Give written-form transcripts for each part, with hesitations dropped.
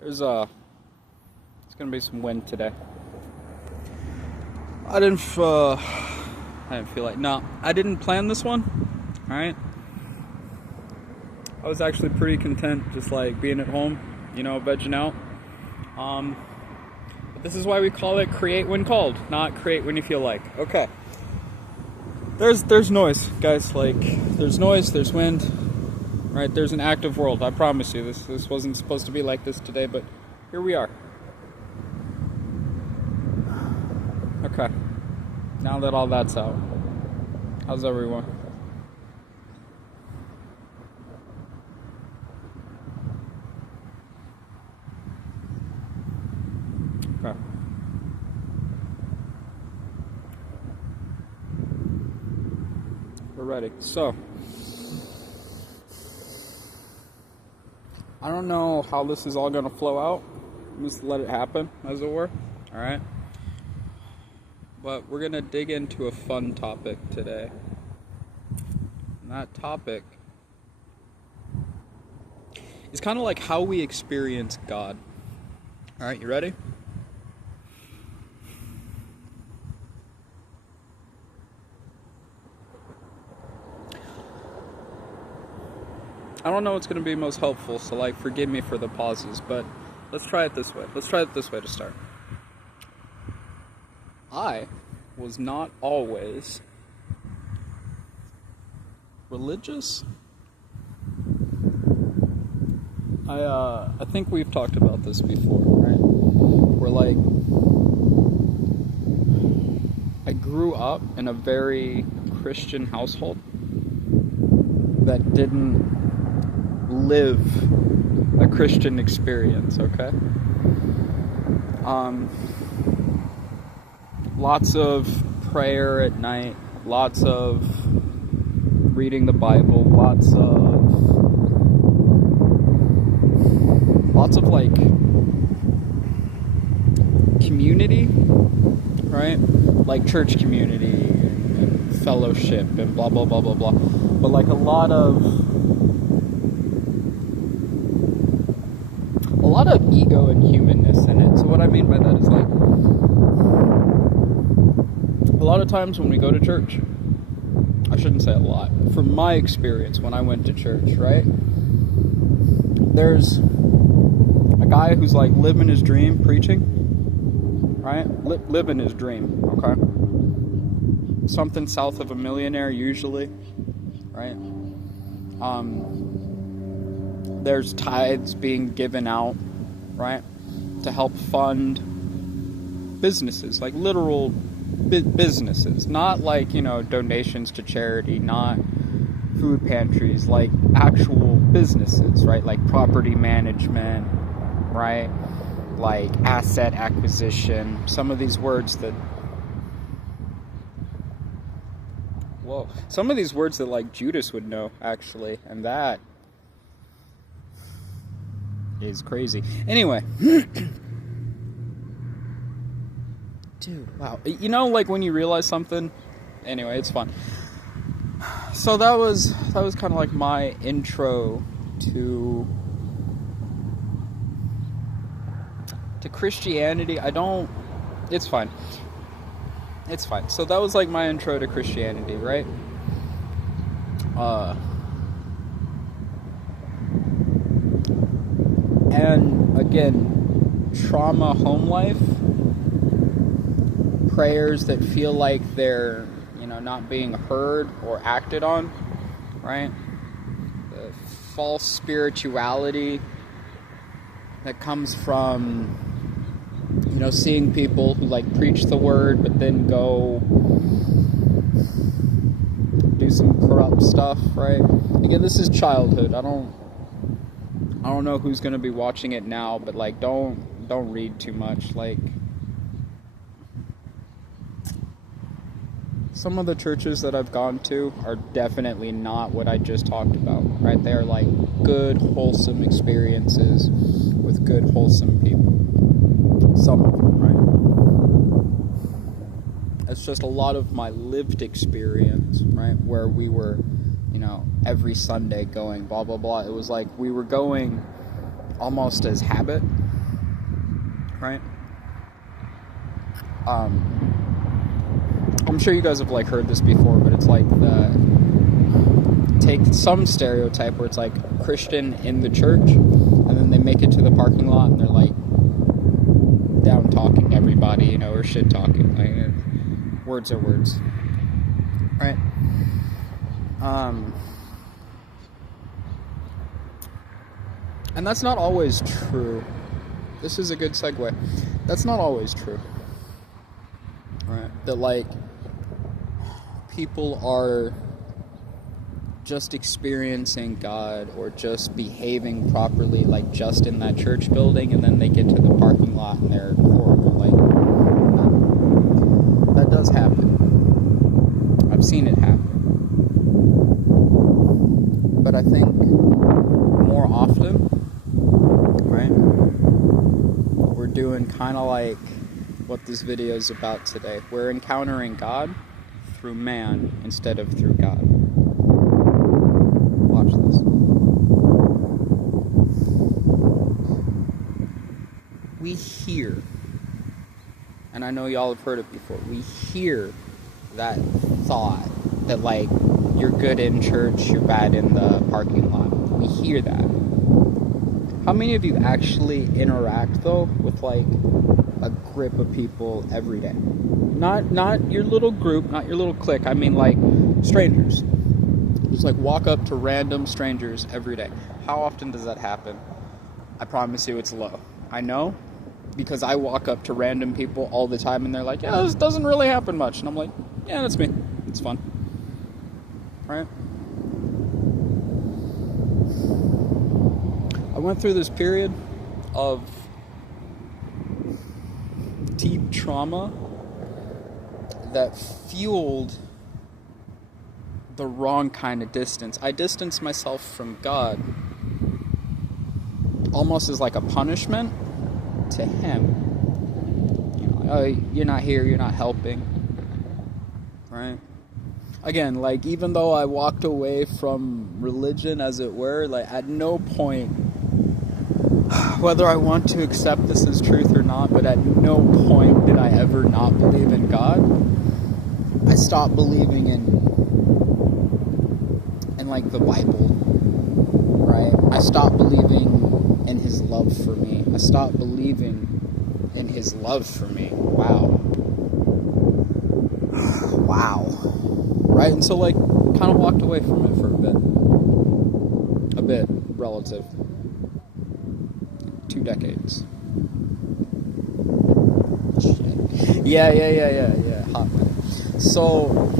There's it's gonna be some wind today. I didn't feel like, no, I didn't plan this one. All right. I was actually pretty content just like being at home, vegging out. But this is why we call it create when called, not create when you feel like. Okay. There's noise, guys. Like, there's noise, there's wind, right? There's an active world. I promise you, this wasn't supposed to be like this today, but here we are. Okay. Now that all that's out, how's everyone? Okay. We're ready. So, I don't know how this is all going to flow out. Just let it happen, as it were. All right. But we're going to dig into a fun topic today. And that topic is kind of like how we experience God. All right, you ready? I don't know what's going to be most helpful, so forgive me for the pauses, but let's try it this way. Let's try it this way to start. I was not always religious. I think we've talked about this before, right? I grew up in a very Christian household that didn't live a Christian experience, okay? Lots of prayer at night, lots of reading the Bible, lots of community, right? Like church community and fellowship and blah blah blah blah blah. But a lot of ego and humanness in it. So what I mean by that is a lot of times when we go to church, I shouldn't say a lot, from my experience when I went to church, right? There's a guy who's living his dream preaching, right? Living his dream, okay? Something south of a millionaire usually, right? There's tithes being given out, right? To help fund businesses, literal businesses, not donations to charity, not food pantries, actual businesses, right? Property management, right? Asset acquisition, some of these words that Judas would know, actually, and that is crazy. Anyway, dude, wow. When you realize something, anyway, it's fun. So that was kind of my intro to Christianity. It's fine. So that was my intro to Christianity, right? And again, trauma, home life, prayers that feel like they're, not being heard or acted on, right? The false spirituality that comes from, seeing people who preach the word but then go do some corrupt stuff, right? Again, this is childhood. I don't know who's going to be watching it now, but don't read too much. Some of the churches that I've gone to are definitely not what I just talked about, right? They're good, wholesome experiences with good, wholesome people. Some of them, right? It's just a lot of my lived experience, right? Where we were, every Sunday going blah, blah, blah. It was we were going almost as habit, right? I'm sure you guys have like heard this before, but it's like take some stereotype where it's like Christian in the church, and then they make it to the parking lot and they're like down talking everybody, you know, or shit talking. Like, words are words, right? And that's not always true. This is a good segue. That's not always true, right? That like people are just experiencing God or just behaving properly, like just in that church building, and then they get to the parking lot and they're horrible. Like, that does happen. I've seen it happen. But I think more often, right, we're doing kind of like what this video is about today. We're encountering God through man instead of through God. Watch this. We hear, and I know y'all have heard it before, we hear that thought that like you're good in church, you're bad in the parking lot. We hear that. How many of you actually interact though with like a grip of people every day? Not your little group, not your little clique. I mean like strangers. Just like walk up to random strangers every day. How often does that happen? I promise you it's low. I know, because I walk up to random people all the time and they're like, yeah, this doesn't really happen much. And I'm like, yeah, that's me. It's fun. Right? I went through this period of deep trauma that fueled the wrong kind of distance. I distanced myself from God almost as like a punishment to Him. You know, like, oh, you're not here, you're not helping. Right? Again, like, even though I walked away from religion, as it were, like, at no point, whether I want to accept this as truth or not, but at no point did I ever not believe in God. I stopped believing in like the Bible, right? I stopped believing in His love for me. I stopped believing in His love for me. Wow. Wow. Right? And so like kind of walked away from it for a bit. A bit relative. 2 decades. Shit. Yeah. Hot minute. So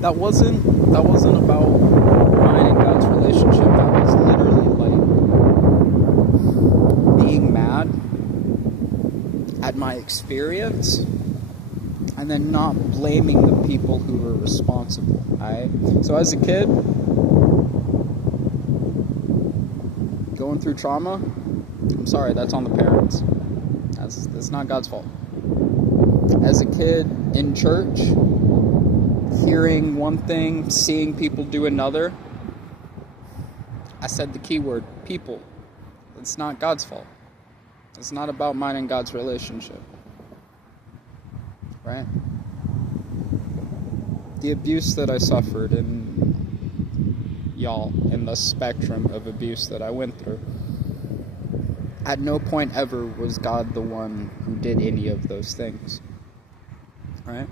that wasn't about mine and God's relationship. That was literally like being mad at my experience and then not blaming the people who were responsible. Alright? So as a kid, going through trauma, I'm sorry, that's on the parents. That's not God's fault. As a kid in church, hearing one thing, seeing people do another, I said the key word, people. It's not God's fault. It's not about mine and God's relationship. Right? The abuse that I suffered, and y'all, in the spectrum of abuse that I went through, at no point ever was God the one who did any of those things. Right?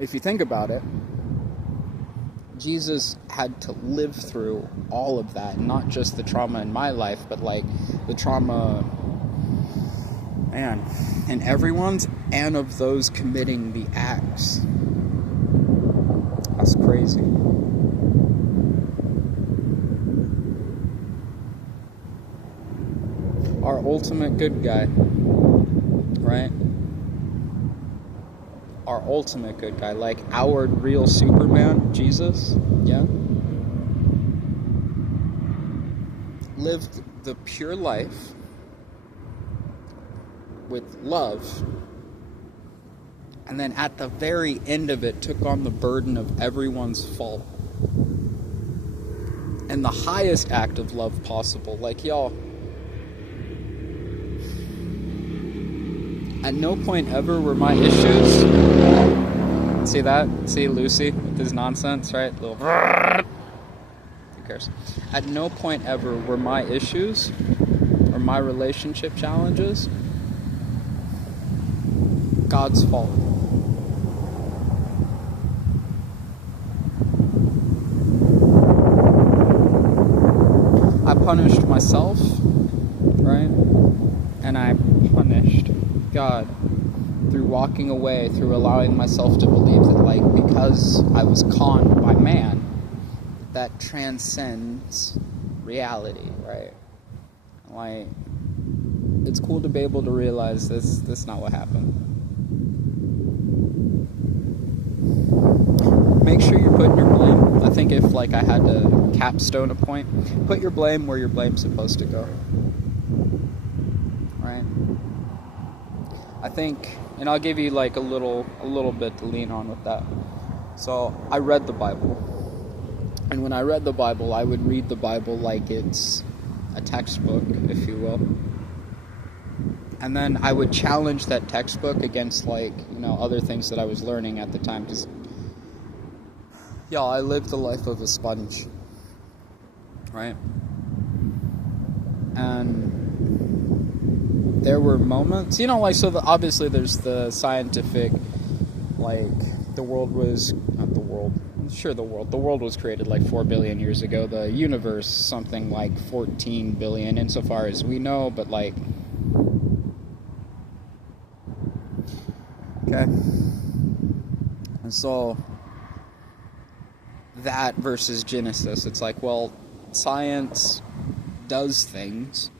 If you think about it, Jesus had to live through all of that, not just the trauma in my life, but like the trauma, man, in everyone's, and of those committing the acts. That's crazy. Our ultimate good guy, right? Our ultimate good guy, like our real Superman, Jesus, yeah, lived the pure life with love, and then at the very end of it took on the burden of everyone's fault and the highest act of love possible. Like, y'all, at no point ever were my issues... See that? See Lucy with his nonsense, right? Little... Who cares? At no point ever were my issues or my relationship challenges God's fault. I punished myself, right? And I punished God through walking away, through allowing myself to believe that, like, because I was conned by man, that transcends reality, right? Like, it's cool to be able to realize this not what happened. Make sure you're putting your blame. I think if, like, I had to capstone a point, put your blame where your blame's supposed to go. Right? I think, and I'll give you, like, a little bit to lean on with that. So, I read the Bible. And when I read the Bible, I would read the Bible like it's a textbook, if you will. And then I would challenge that textbook against, like, you know, other things that I was learning at the time. Because, y'all, I lived the life of a sponge. Right? And there were moments, you know, like, so obviously there's the scientific, like, the world was created like 4 billion years ago. The universe, something like 14 billion insofar as we know, but, like, okay. And so that versus Genesis, it's like, well, science does things.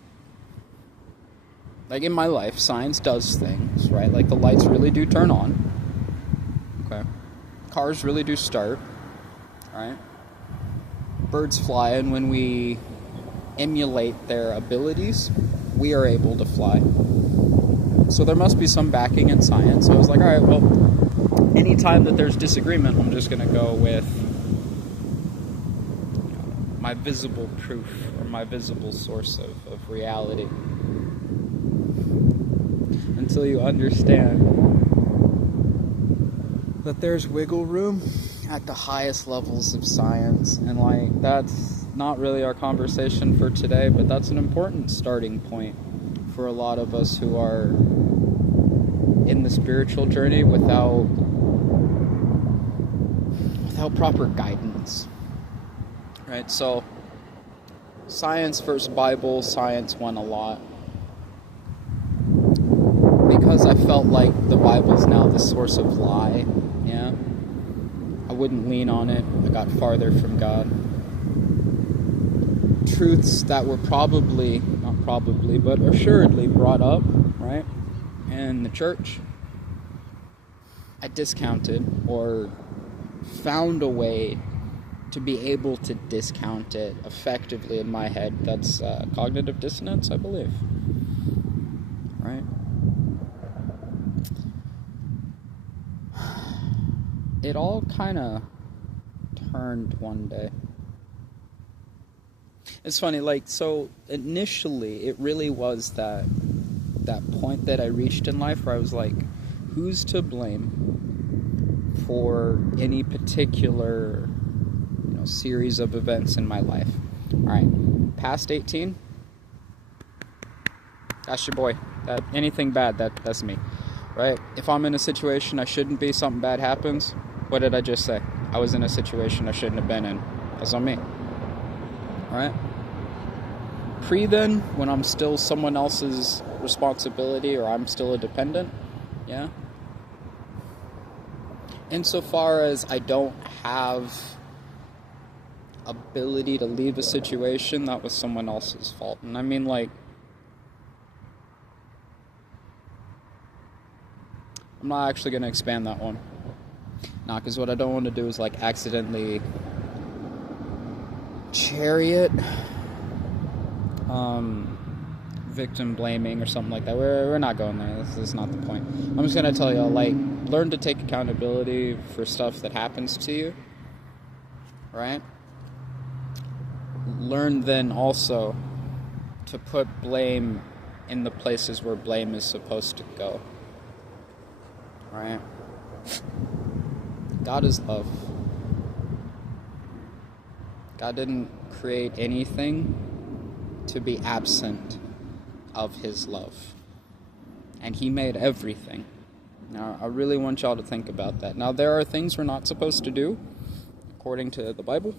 Like, in my life, science does things, right? Like, the lights really do turn on. Okay. Cars really do start, right? Birds fly, and when we emulate their abilities, we are able to fly. So there must be some backing in science. So I was like, all right, well, anytime that there's disagreement, I'm just going to go with, you know, my visible proof or my visible source of reality. Until you understand that there's wiggle room at the highest levels of science. And, like, that's not really our conversation for today, but that's an important starting point for a lot of us who are in the spiritual journey without proper guidance, right? So, science versus Bible, science won a lot. Because I felt like the Bible's now the source of lie, yeah, I wouldn't lean on it. I got farther from God. Truths that were but assuredly brought up, right, in the church, I discounted or found a way to be able to discount it effectively in my head. That's cognitive dissonance, I believe, right? It all kind of turned one day. It's funny, like, so initially it really was that point that I reached in life where I was like, who's to blame for any particular, you know, series of events in my life? All right, past 18, that's your boy. That anything bad, that's me, right? If I'm in a situation I shouldn't be, something bad happens, what did I just say? I was in a situation I shouldn't have been in. That's on me. All right? Pre then, when I'm still someone else's responsibility or I'm still a dependent, yeah? Insofar as I don't have ability to leave a situation, that was someone else's fault. And I mean, like, I'm not actually going to expand that one. Nah, because what I don't want to do is, like, accidentally chariot victim blaming or something like that. We're not going there. This is not the point. I'm just going to tell you, like, learn to take accountability for stuff that happens to you, right? learn then also to put blame in the places where blame is supposed to go. Right? God is love. God didn't create anything to be absent of his love. And he made everything. Now, I really want y'all to think about that. Now, there are things we're not supposed to do, according to the Bible.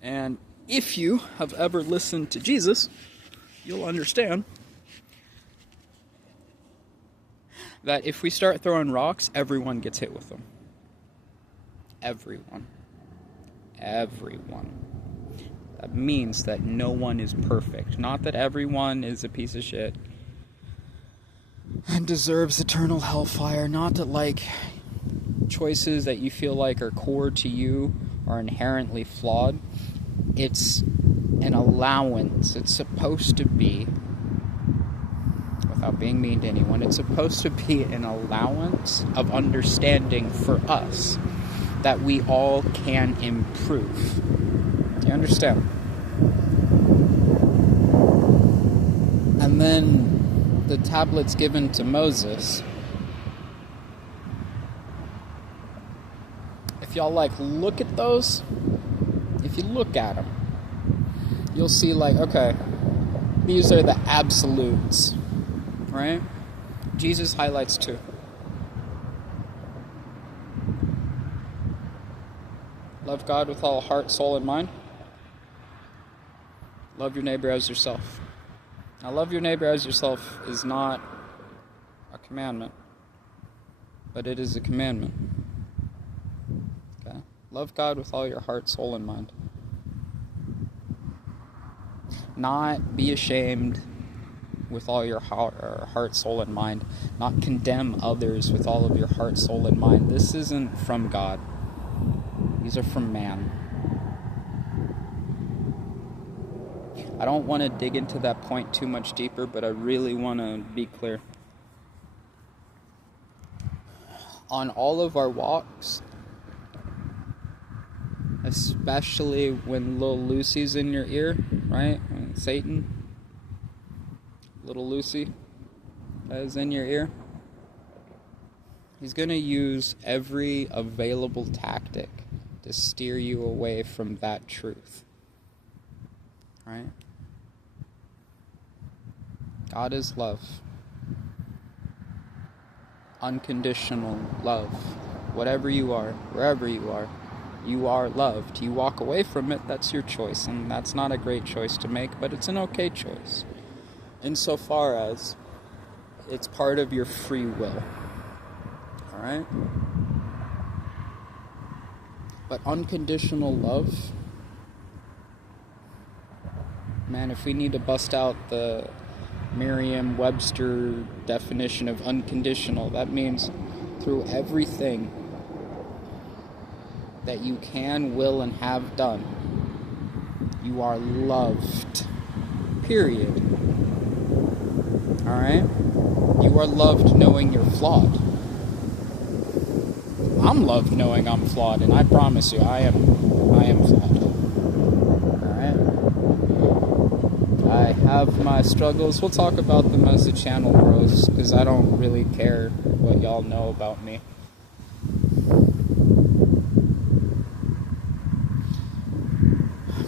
And if you have ever listened to Jesus, you'll understand that if we start throwing rocks, everyone gets hit with them. Everyone. That means that no one is perfect. Not that everyone is a piece of shit and deserves eternal hellfire. Not that, choices that you feel like are core to you are inherently flawed. It's an allowance. It's supposed to be, without being mean to anyone, it's supposed to be an allowance of understanding for us that we all can improve. Do you understand? And then the tablets given to Moses, if y'all look at those, if you look at them, you'll see okay, these are the absolutes, right? Jesus highlights two. Love God with all heart, soul, and mind. Love your neighbor as yourself. Now, love your neighbor as yourself is not a commandment, but it is a commandment. Okay? Love God with all your heart, soul, and mind. Not be ashamed with all your heart, soul, and mind. Not condemn others with all of your heart, soul, and mind. This isn't from God. These are from man. I don't want to dig into that point too much deeper, but I really want to be clear. On all of our walks, especially when little Lucy's in your ear, right? When Satan, little Lucy, is in your ear. He's going to use every available tactic to steer you away from that truth. Right? God is love. Unconditional love. Whatever you are, wherever you are loved. You walk away from it, that's your choice. And that's not a great choice to make, but it's an okay choice. Insofar as it's part of your free will. Alright? But unconditional love, man, if we need to bust out the Merriam-Webster definition of unconditional, that means through everything that you can, will, and have done, you are loved. Period. Alright? You are loved knowing you're flawed. I'm loved knowing I'm flawed, and I promise you, I am flawed. Alright? I have my struggles. We'll talk about them as the channel grows, because I don't really care what y'all know about me.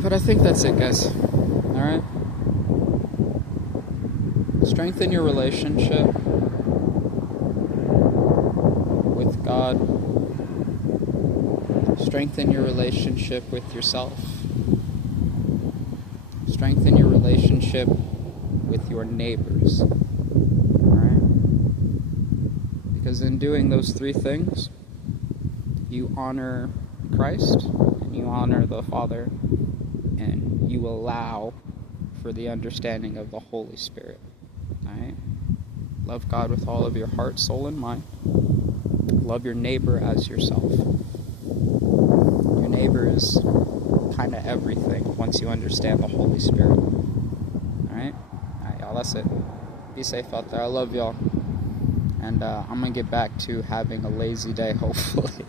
But I think that's it, guys. Alright? Strengthen your relationship with God. Strengthen your relationship with yourself. Strengthen your relationship with your neighbors. Alright? Because in doing those three things, you honor Christ, and you honor the Father, and you allow for the understanding of the Holy Spirit. Alright? Love God with all of your heart, soul, and mind. Love your neighbor as yourself. Your neighbor is kind of everything once you understand the Holy Spirit. Alright? Alright, y'all, that's it. Be safe out there. I love y'all. And I'm going to get back to having a lazy day, hopefully.